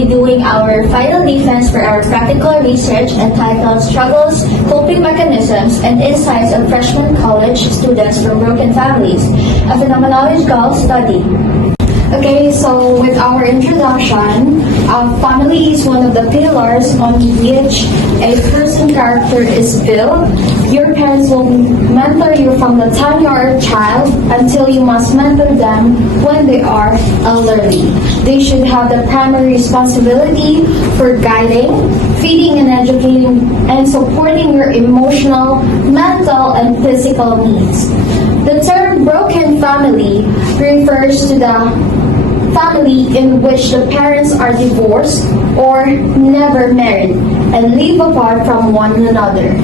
be doing our final defense for our practical research entitled Struggles, Coping Mechanisms, and Insights of Freshman College Students from Broken Families, a phenomenological study. Okay, so with our introduction, family is one of the pillars on which a person character is built. Your parents will mentor you from the time you are a child until you must mentor them when they are elderly. They should have the primary responsibility for guiding, feeding and educating, and supporting your emotional, mental, and physical needs. The term broken family refers to the family in which the parents are divorced or never married and live apart from one another.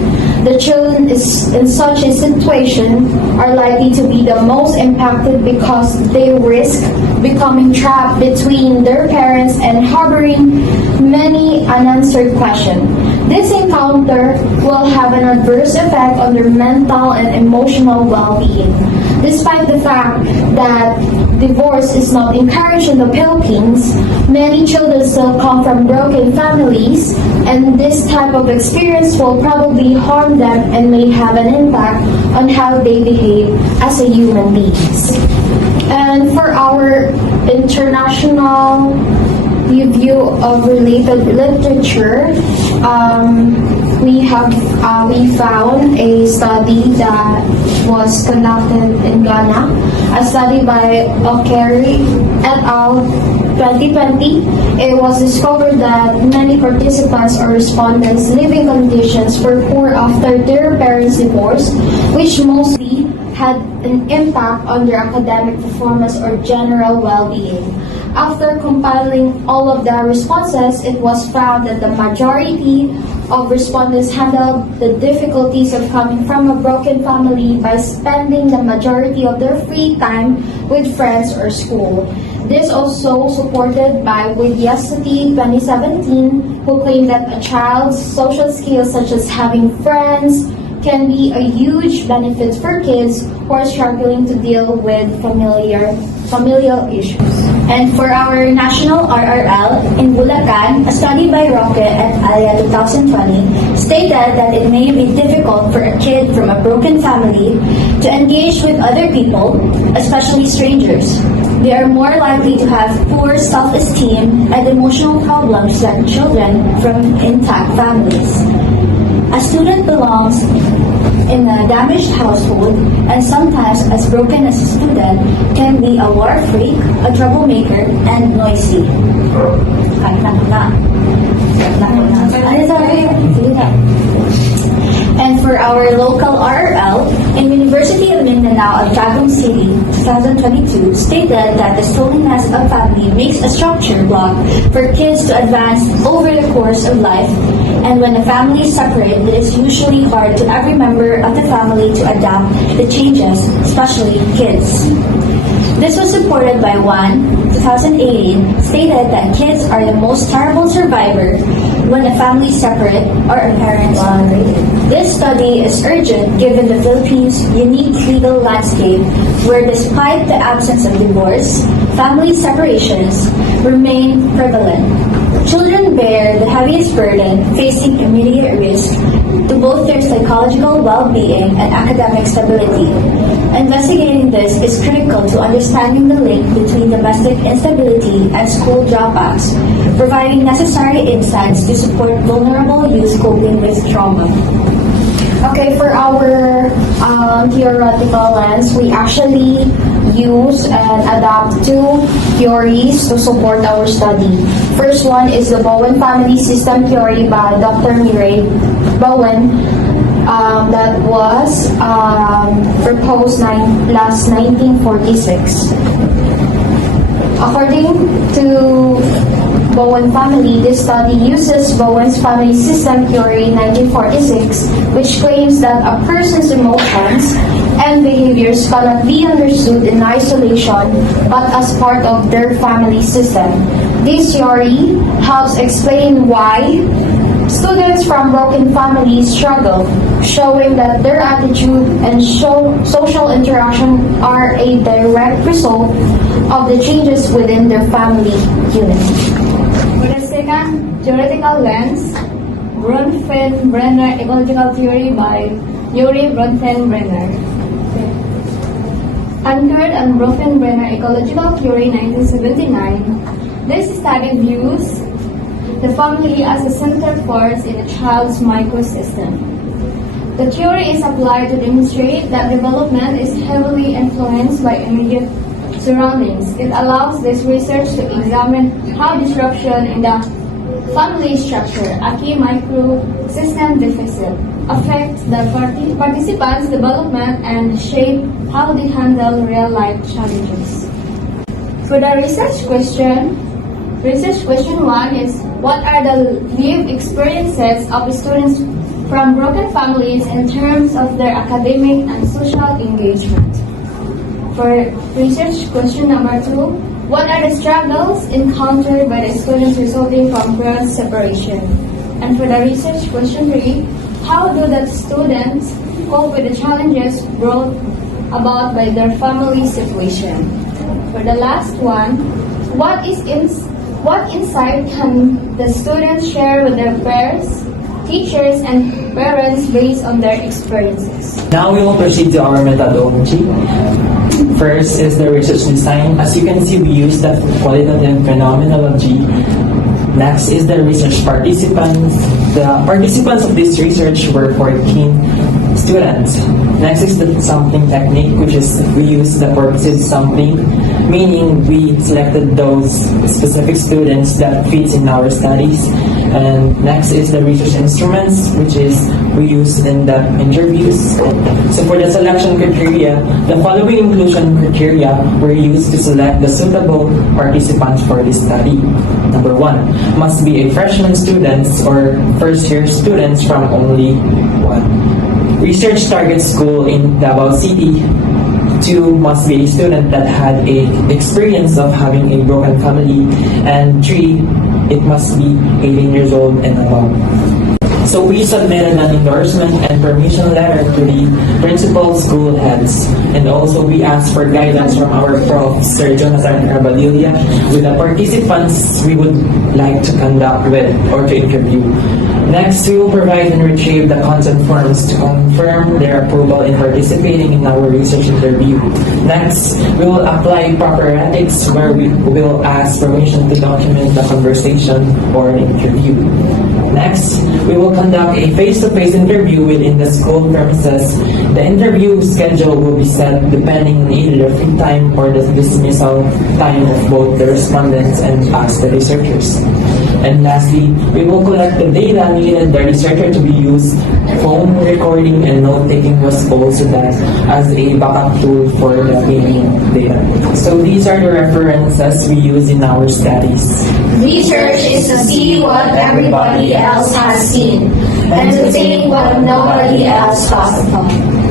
The children in such a situation are likely to be the most impacted because they risk becoming trapped between their parents and harboring many unanswered questions. This encounter will have an adverse effect on their mental and emotional well-being. Despite the fact that divorce is not encouraged in the Philippines, many children still come from broken families, and this type of experience will probably harm them and may have an impact on how they behave as a human beings. And for our international review of related literature, we found a study that was conducted in Ghana, a study by Okeri et al. 2020. It was discovered that many participants or respondents' living conditions were poor after their parents' divorce, which mostly had an impact on their academic performance or general well-being. After compiling all of the responses, it was found that the majority of respondents handled the difficulties of coming from a broken family by spending the majority of their free time with friends or school. This also supported by Widyasati 2017, who claimed that a child's social skills such as having friends can be a huge benefit for kids who are struggling to deal with familial issues. And for our national RRL in Bulacan, a study by Roque et al. 2020 stated that it may be difficult for a kid from a broken family to engage with other people, especially strangers. They are more likely to have poor self-esteem and emotional problems than children from intact families. A student belongs in a damaged household and sometimes as broken as a student can be a war freak, a troublemaker, and noisy. And for our local RRL, in University of Mindanao of Tagum City, 2022, stated that the stoniness of family makes a structure block for kids to advance over the course of life, and when a family is separate, it is usually hard to every member of the family to adapt the changes, especially kids. This was supported by one, 2018, stated that kids are the most terrible survivor when a family is separate or a parent is separated. This study is urgent given the Philippines' unique legal landscape where despite the absence of divorce, family separations remain prevalent. Children bear the heaviest burden, facing immediate risk to both their psychological well-being and academic stability. Investigating this is critical to understanding the link between domestic instability and school dropouts, providing necessary insights to support vulnerable youth coping with trauma. Okay, for our theoretical lens, we actually use and adapt two theories to support our study. First one is the Bowen Family System Theory by Dr. Mireille Bowen that was proposed last 1946. According to Bowen family, this study uses Bowen's family system theory 1946, which claims that a person's emotions and behaviors cannot be understood in isolation but as part of their family system. This theory helps explain why students from broken families struggle, showing that their attitude and social interaction are a direct result of the changes within their family unit. Second, theoretical lens, Bronfenbrenner ecological theory by Yuri Bronfenbrenner. Anchored on Bronfenbrenner ecological theory 1979, this study views the family as a central force in a child's microsystem. The theory is applied to demonstrate that development is heavily influenced by immediate surroundings. It allows this research to examine how disruption in the family structure, a key microsystem deficit, affects the participants' development and shape how they handle real-life challenges. For the research question 1 is, what are the lived experiences of students from broken families in terms of their academic and social engagement? For research question number 2, what are the struggles encountered by the students resulting from parent separation? And for the research question 3, how do the students cope with the challenges brought about by their family situation? For the last one, what insight can the students share with their peers, teachers, and parents based on their experiences? Now we will proceed to our methodology. First is the research design. As you can see, we use the qualitative phenomenology. Next is the research participants. The participants of this research were 14 students. Next is the sampling technique, which is we use the purposive sampling, meaning we selected those specific students that fits in our studies. And next is the research instruments, which is we use in-depth interviews. So for the selection criteria, the following inclusion criteria were used to select the suitable participants for this study. Number 1, must be a freshman students or first-year students from only 1 research target school in Davao City. 2, must be a student that had a experience of having a broken family. And 3, it must be 18 years old and above. So we submitted an endorsement and permission letter to the principal school heads, and also we asked for guidance from our prof, Sir Jonathan Jarabelo, with the participants we would like to conduct with or to interview. Next, we will provide and retrieve the consent forms to confirm their approval in participating in our research interview. Next, we will apply proper ethics where we will ask permission to document the conversation or the interview. Next, we will conduct a face-to-face interview within the school premises. The interview schedule will be set depending on either the free time or the dismissal time of both the respondents and us, the researchers. And lastly, we will collect the data needed by the researcher to be used. Phone recording and note-taking was also done as a backup tool for the gaming data. So these are the references we use in our studies. Research is to see what everybody else has seen and to think what nobody else thought of.